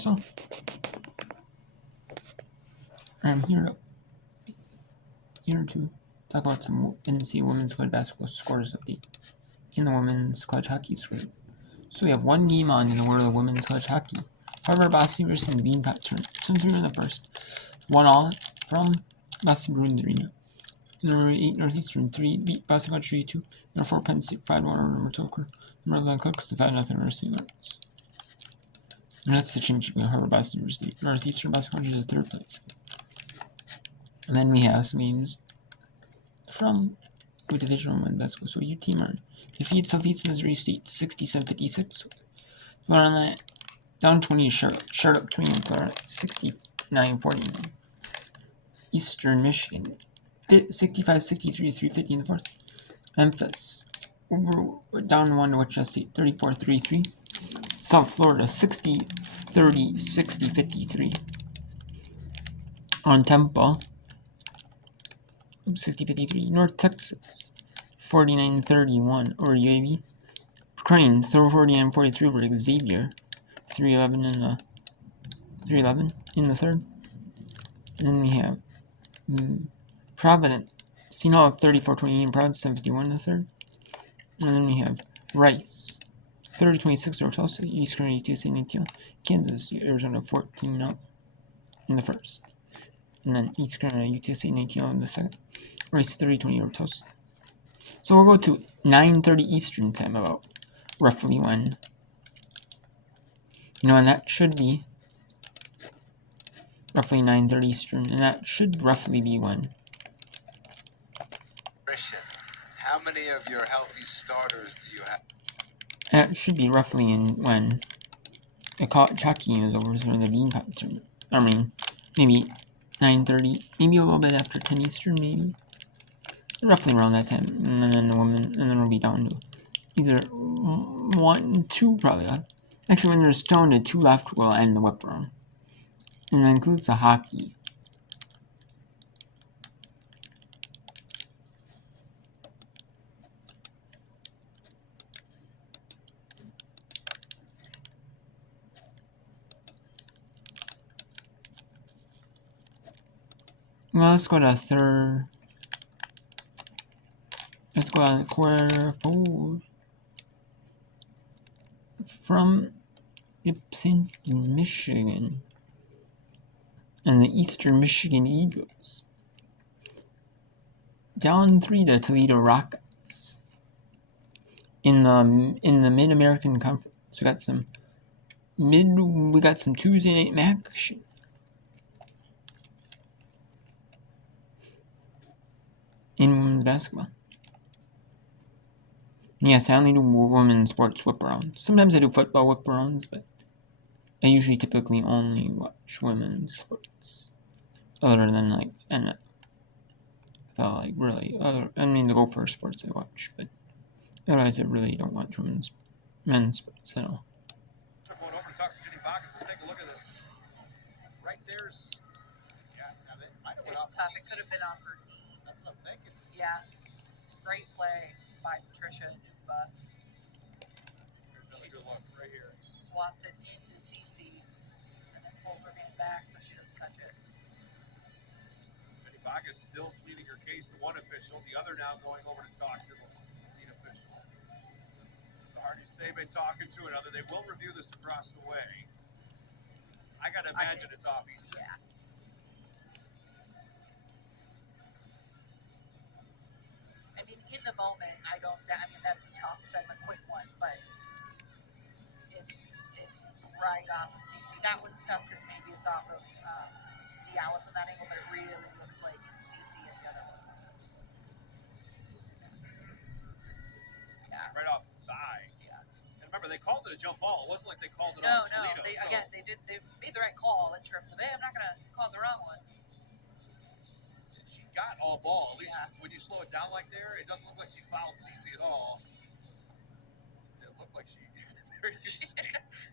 So, I'm here to talk about some NCAA Women's College Basketball scores update in the Women's College Hockey score. So we have one game on in the world of Women's College Hockey. Harvard Boston versus the Beanpot tournament. 7-3 in the first. 1-all from Boston Bruins Arena. Number 8 Northeastern 3 beat Boston College 3-2. Number 4 Penn State 5-1 over number 12 Number 11 Cooks to 5-0 University of Lawrence. And that's the championship in Harvard Boston University. Northeastern Boston College is third place. And then we have some games from Division I basketball. So UT Martin defeated Southeast Missouri State 67-56. Florida down 20 to Charlotte up 21. Florida 69-49. Eastern Michigan 65-63 350 in the fourth. Memphis down 1 to Wichita State 34-33. South Florida 60-30 60-53 on Temple 60-53. North Texas 49-31 over UAB. Crane 49-43 over Xavier 311 in the third. And then we have Providence Seton 34-28 and Providence 7-51 in the third. And then we have Rice 30-26 over Tulsa. East Carolina UTSA 19. Kansas Arizona 14-0 in the first. And then East Carolina UTSA 19 in the second. Rice 30-20 over Tulsa. So we'll go to 9:30 Eastern time, about roughly when, and that should be roughly 9:30 Eastern, and that should roughly be when. How many of your healthy starters do you have? That should be roughly in when the college hockey game is over, so the Beanpot tournament. I mean, maybe 9:30, maybe a little bit after 10 Eastern, maybe. Roughly around that time, and then the women, and then we'll be down to either 1, 2 probably left. Actually, when there's down to 2 left, we'll end the whip round, and that includes the hockey. Well, let's go to third. Let's go to quarter 4 from St. Michigan and the Eastern Michigan Eagles. Down 3 to Toledo Rockets. In the Mid-American Conference, we got some Tuesday night action. In women's basketball. Yes, I only do women's sports whip arounds. Sometimes I do football whip arounds, but I usually typically only watch women's sports. Other than NFL, the Gopher sports I watch, but otherwise I really don't watch men's sports at all. We're going over to talk to Jenny Bacchus. Let's take a look at this. Right there's, yes, might have went off. It's tough. It could have been off her knee. That's what I'm thinking. Yeah. Great play by Patricia Duba. Here's another good look right here. Swats it into CC and then pulls her hand back so she doesn't touch it. Jenny Bacchus still pleading her case to one official, the other now going over to talk to the lead official. So Hardy Sabe talking to another. They will review this across the way. I gotta imagine it's off Eastern. Yeah. I mean, in the moment, that's tough. That's a quick one, but it's right off of CC. That one's tough because maybe it's off of Diallo from that angle, but it really looks like CC in the other one. Yeah. Right off the thigh. Yeah. And remember, they called it a jump ball. It wasn't like they called it on Toledo. No. They made the right call in terms of, hey, I'm not going to call the wrong one. She got all ball. At least when you slow it down like there, it doesn't look like she fouled CC at all. It looked like she...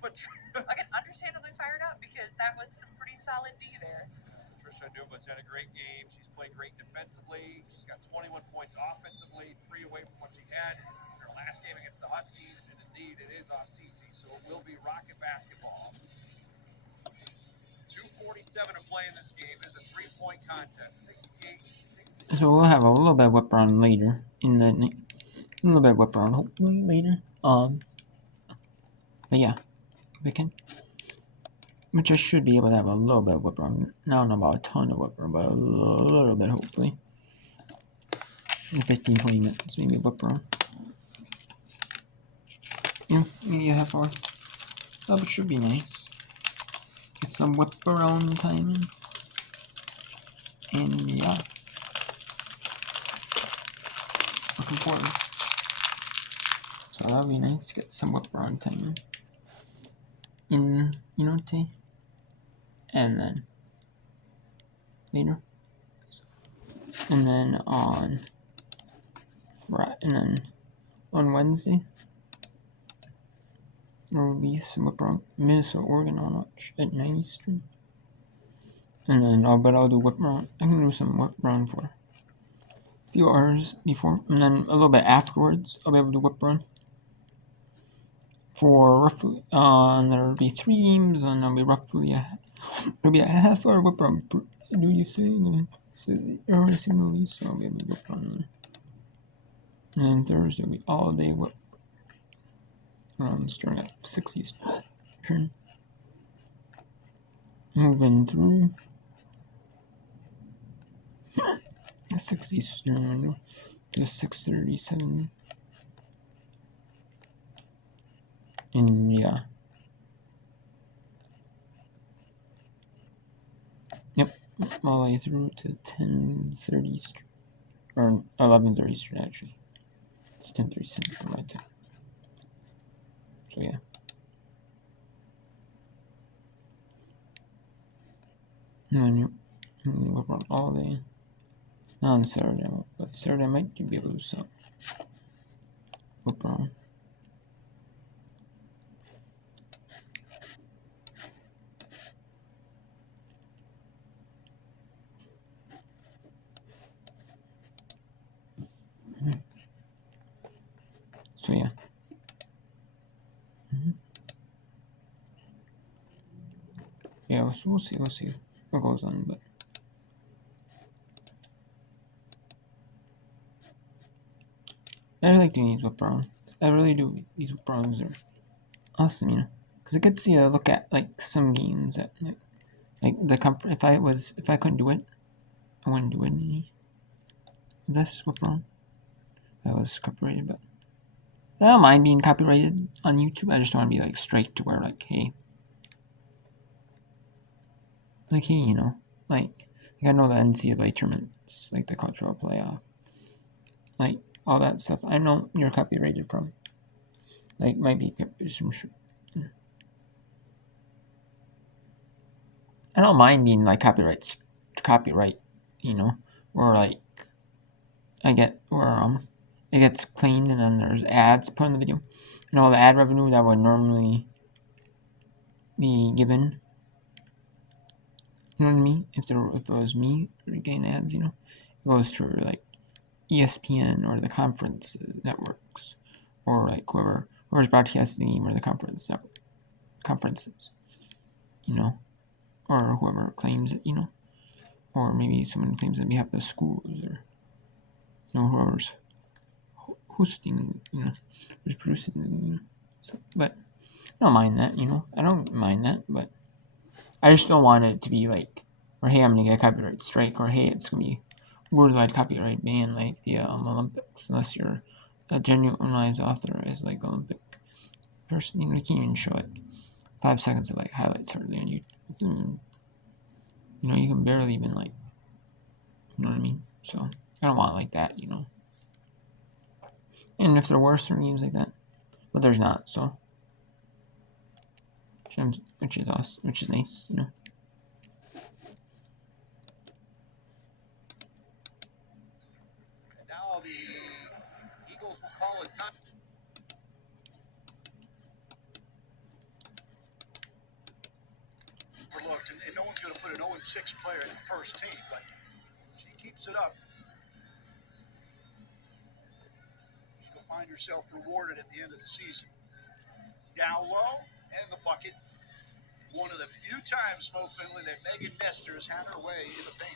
But again, understandably fired up because that was some pretty solid D there. Patricia Duba's had a great game. She's played great defensively. She's got 21 points offensively, 3 away from what she had in her last game against the Huskies. And indeed, it is off CC, so it will be Rocket basketball. 2:27 to play in this game. It is a 3-point contest. 68-60. So we'll have a little bit of whip around later in the night. A little bit of whip around hopefully later. But yeah, we can. We just should be able to have a little bit of whip around. Not about a ton of whip around, but a little bit hopefully. In 15-20 minutes, maybe whip around. Yeah, maybe a half hour. That should be nice. Get some whip around time in. And yeah. Looking forward. So that'll be nice to get some whip around time in today. And then later. And then on Wednesday there will be some whip around Minnesota Oregon on watch at 9 Eastern. And then I'll do whip around. I can do some whip around for a few hours before, and then a little bit afterwards I'll be able to whip around for roughly there'll be 3 games, and it'll be roughly it'll be a half hour whip around. Do you say? And then says the early signal, so I'll be able to whip around. And then Thursday will be all day whip around starting at 6 Eastern. Moving through 6 Eastern to 6:37. And yeah. Yep. All the way through to 10:30 or 11:30 Eastern actually. It's 10:30 Central right there. So yeah. And then we'll run all day. Not on Saturday, but Saturday I might be able to do some whip around. So yeah. Yeah, so we'll see what goes on, but I really like doing these whip arounds. I really do. These whip arounds are awesome, because it gets you to look at like some games that like the comfort. If I couldn't do it, I wouldn't do any of this whip around. That was copyrighted, but I don't mind being copyrighted on YouTube. I just don't want to be like straight to where like hey, like I know the NCAA tournaments, like the cultural playoff, like all that stuff. I know you're copyrighted from. Like might be some. I don't mind being like copyright, or like I get where it gets claimed and then there's ads put in the video. All the ad revenue that would normally be given. You know what I mean? If it was me getting ads, it goes to like ESPN or the conference networks, or like whoever's broadcasting the game or the conferences, or whoever claims it, or maybe someone claims it on behalf of the schools, or whoever's hosting, who's producing it, So, but I don't mind that, I don't mind that, but I just don't want it to be like, or hey, I'm gonna get a copyright strike, or hey, it's gonna be worldwide copyright ban like the Olympics, unless you're a genuinized authorized like Olympic person. You can't even show like 5 seconds of like highlights hardly on YouTube. You can barely even like, you know what I mean? So I don't want it like that, And if there were certain games like that, but there's not, so which is awesome, which is nice, And now the Eagles will call a time. Overlooked, and no one's going to put an 0-6 player in the first team, but she keeps it up. She'll find herself rewarded at the end of the season. Down low, and the bucket. One of the few times, Mo Finley, that Megan Nestor's had her way in the paint.